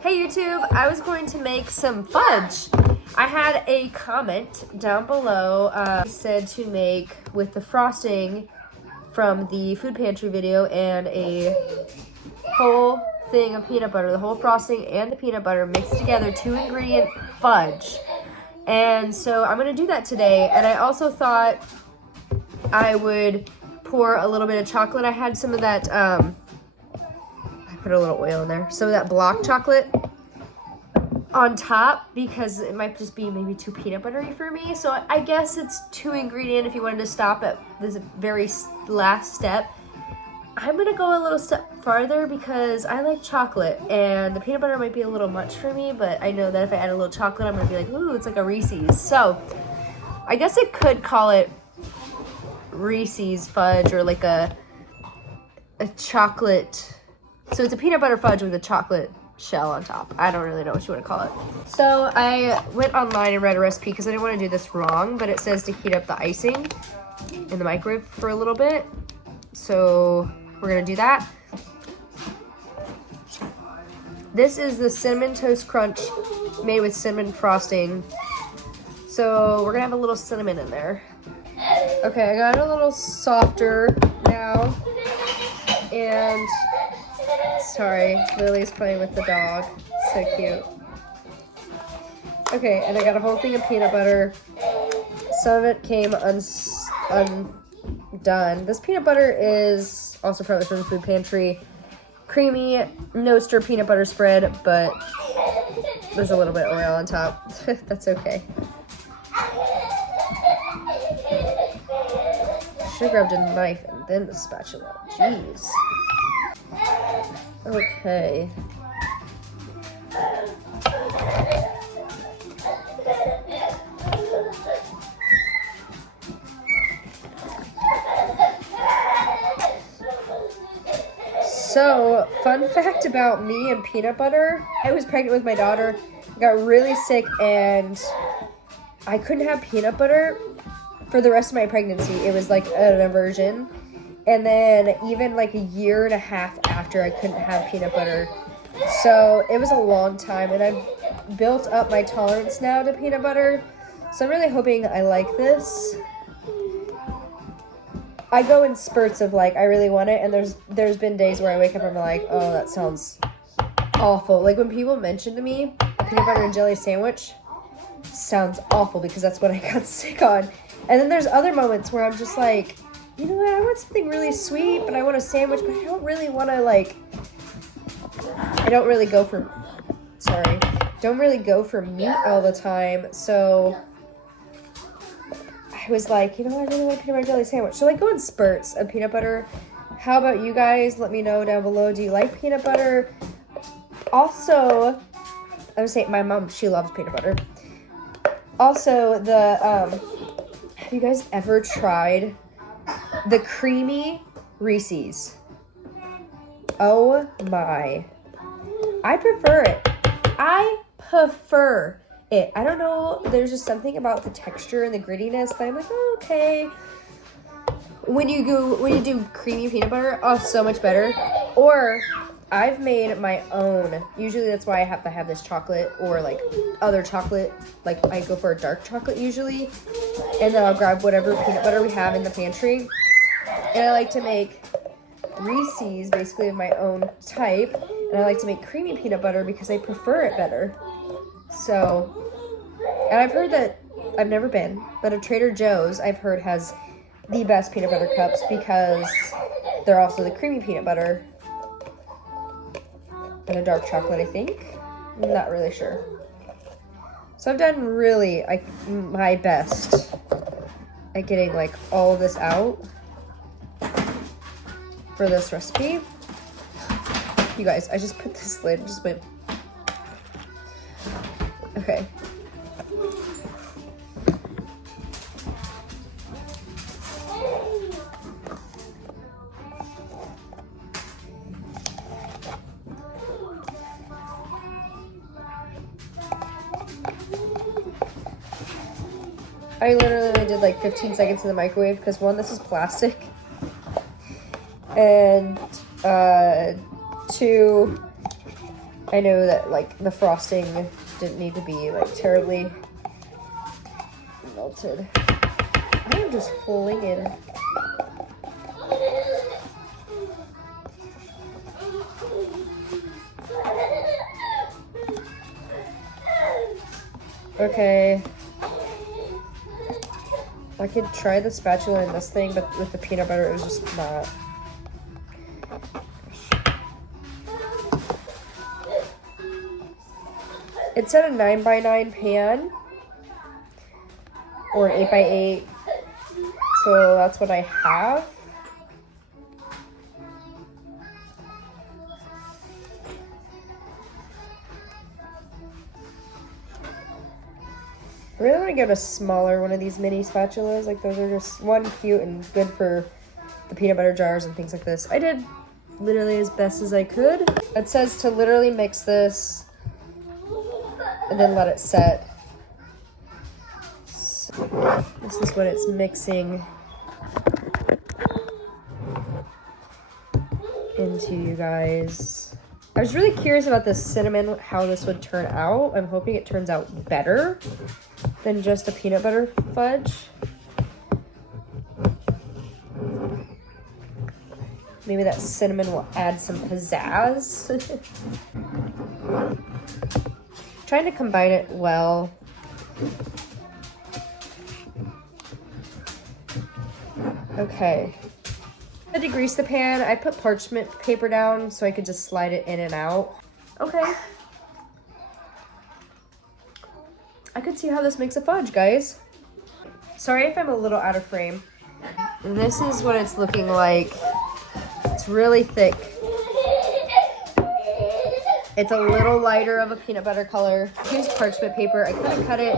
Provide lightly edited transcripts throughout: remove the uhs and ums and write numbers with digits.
Hey YouTube, I was going to make some fudge. I had a comment down below said to make with the frosting from the food pantry video and a whole thing of peanut butter, the whole frosting and the peanut butter mixed together, 2-ingredient fudge. And so I'm gonna do that today. And I also thought I would pour a little bit of chocolate. I had some of that, I put a little oil in there, some of that block chocolate on top because it might just be maybe too peanut buttery for me. So I guess it's 2-ingredient if you wanted to stop at this very last step. I'm gonna go a little step farther because I like chocolate and the peanut butter might be a little much for me, but I know that if I add a little chocolate, I'm gonna be like, ooh, it's like a Reese's. So I guess I could call it Reese's fudge or like a chocolate. So it's a peanut butter fudge with a chocolate shell on top. I don't really know what you want to call it. So I went online and read a recipe because I didn't want to do this wrong, but it says to heat up the icing in the microwave for a little bit. So we're gonna do that. This is the Cinnamon Toast Crunch made with cinnamon frosting. So we're gonna have a little cinnamon in there. Okay, I got it a little softer now. And sorry, Lily's playing with the dog. So cute. Okay, and I got a whole thing of peanut butter. Some of it came undone. This peanut butter is also probably from the food pantry. Creamy, no stir peanut butter spread, but there's a little bit of oil on top. That's okay. Should have grabbed a knife and then the spatula. Jeez. Okay. So, fun fact about me and peanut butter. I was pregnant with my daughter, got really sick, and I couldn't have peanut butter for the rest of my pregnancy. It was like an aversion. And then even like a year and a half after, I couldn't have peanut butter. So it was a long time, and I've built up my tolerance now to peanut butter. So I'm really hoping I like this. I go in spurts of like, I really want it, and there's been days where I wake up and I'm like, oh, that sounds awful. Like when people mention to me a peanut butter and jelly sandwich, sounds awful because that's what I got sick on. And then there's other moments where I'm just like, you know what, I want something really sweet, but I want a sandwich, but I don't really want to like, don't really go for meat all the time. So I was like, you know what, I really want a peanut butter jelly sandwich. So like go in spurts of peanut butter. How about you guys? Let me know down below. Do you like peanut butter? Also, I'm gonna say my mom, she loves peanut butter. Also, have you guys ever tried the creamy Reese's? Oh my. I prefer it. I don't know, there's just something about the texture and the grittiness that I'm like, oh, okay. When you do creamy peanut butter, oh, so much better. Or I've made my own. Usually that's why I have to have this chocolate or like other chocolate. Like I go for a dark chocolate usually. And then I'll grab whatever peanut butter we have in the pantry. And I like to make Reese's basically of my own type. And I like to make creamy peanut butter because I prefer it better. So, and I've heard that, I've never been, but a Trader Joe's I've heard has the best peanut butter cups because they're also the creamy peanut butter and a dark chocolate, I think. I'm not really sure. So I've done really my best at getting like all of this out for this recipe. You guys, I just put this lid, just went. Okay. I literally only did like 15 seconds in the microwave because one, this is plastic. And two, I know that like the frosting didn't need to be like terribly melted. I am just flinging. Okay. I could try the spatula in this thing, but with the peanut butter, it was just not. It said a 9x9 pan or an 8x8, so that's what I have. I really want to get a smaller one of these mini spatulas. Like, those are just, one, cute and good for the peanut butter jars and things like this. I did literally as best as I could. It says to literally mix this and then let it set. So this is what it's mixing into, you guys. I was really curious about this cinnamon, how this would turn out. I'm hoping it turns out better than just a peanut butter fudge. Maybe that cinnamon will add some pizzazz. Trying to combine it well. Okay. I had to grease the pan. I put parchment paper down so I could just slide it in and out. Okay. I could see how this makes a fudge, guys. Sorry if I'm a little out of frame. This is what it's looking like. It's really thick. It's a little lighter of a peanut butter color. I used parchment paper. I kind of cut it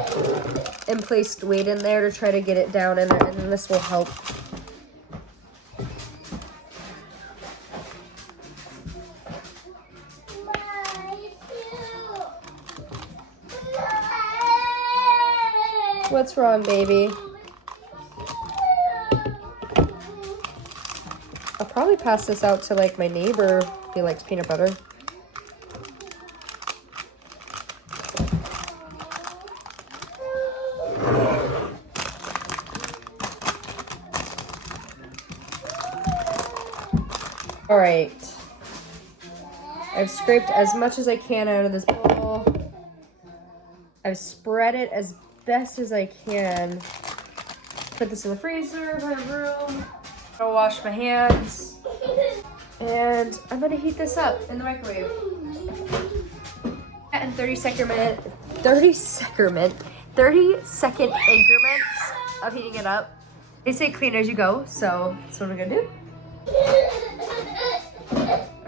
and placed weight in there to try to get it down in there, and then this will help. What's wrong, baby? I'll probably pass this out to like my neighbor if he likes peanut butter. All right. I've scraped as much as I can out of this bowl. I've spread it as best as I can. Put this in the freezer, my room. I'll wash my hands. And I'm gonna heat this up in the microwave. And 30-second increments of heating it up. They say clean as you go, so that's what I'm gonna do.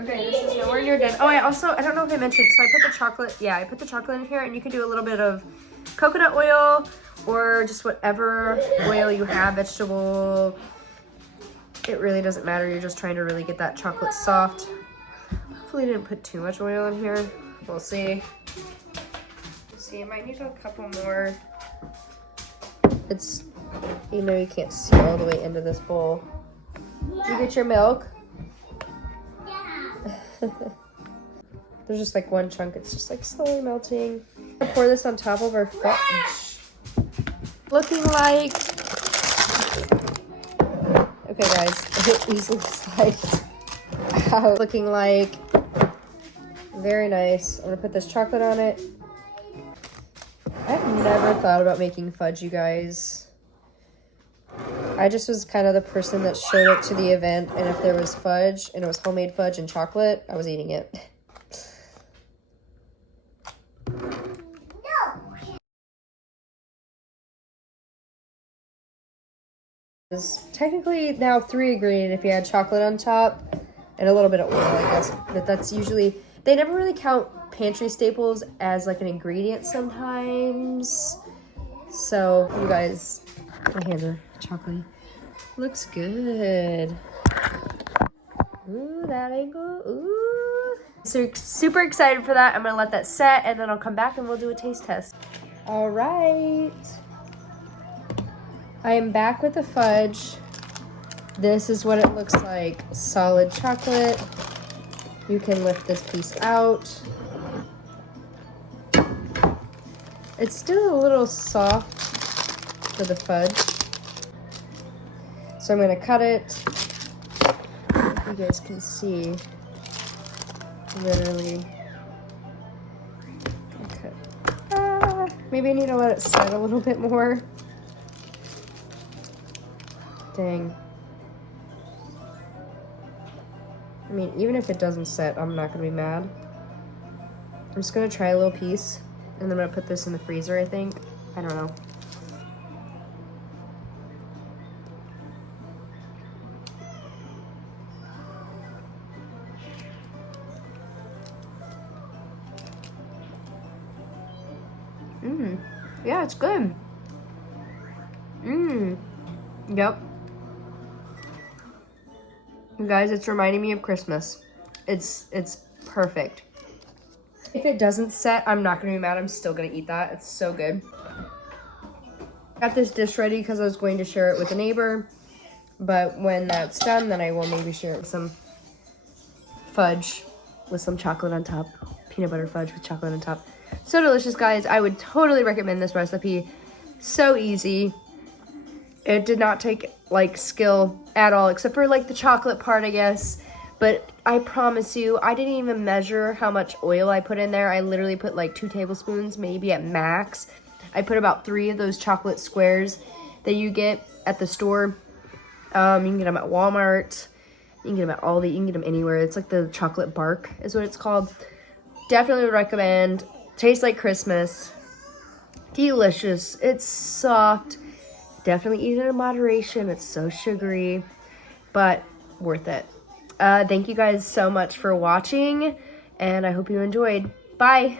Okay, this is nowhere near done. Oh, I don't know if I mentioned, so I put the chocolate, I put the chocolate in here, and you can do a little bit of coconut oil or just whatever oil you have, vegetable. It really doesn't matter. You're just trying to really get that chocolate soft. Hopefully I didn't put too much oil in here. We'll see. I might need a couple more. It's, you know, you can't see all the way into this bowl. Did you get your milk? Yeah. There's just like one chunk. It's just like slowly melting. I'll pour this on top of our fudge. Looking like, okay guys, it easily sliced out. Looking like, very nice. I'm gonna put this chocolate on it. I've never thought about making fudge, you guys. I just was kind of the person that showed up to the event, and if there was fudge, and it was homemade fudge and chocolate, I was eating it. There's technically now 3 ingredients if you add chocolate on top and a little bit of oil, I guess. But that's usually, they never really count pantry staples as like an ingredient sometimes. So you guys, my hands are chocolatey. Looks good. Ooh, that angle. Ooh. So super excited for that. I'm gonna let that set and then I'll come back and we'll do a taste test. All right. I am back with the fudge. This is what it looks like. Solid chocolate. You can lift this piece out. It's still a little soft for the fudge. So I'm gonna cut it. If you guys can see, literally. Okay. Maybe I need to let it set a little bit more. Dang. I mean, even if it doesn't set, I'm not gonna be mad. I'm just gonna try a little piece, and then I'm gonna put this in the freezer, I think. I don't know. Yeah, it's good. Yep. You guys, it's reminding me of Christmas. It's perfect. If it doesn't set, I'm not gonna be mad. I'm still gonna eat that. It's so good. Got this dish ready because I was going to share it with a neighbor, but when that's done, then I will maybe share it with some fudge with some chocolate on top. Peanut butter fudge with chocolate on top. So delicious, guys. I would totally recommend this recipe. So easy. It did not take like skill at all, except for like the chocolate part, I guess. But I promise you, I didn't even measure how much oil I put in there. I literally put like 2 tablespoons, maybe at max. I put about 3 of those chocolate squares that you get at the store. You can get them at Walmart. You can get them at Aldi. You can get them anywhere. It's like the chocolate bark is what it's called. Definitely would recommend. Tastes like Christmas. Delicious. It's soft. Definitely eat it in moderation. It's so sugary, but worth it. Thank you guys so much for watching, and I hope you enjoyed. Bye.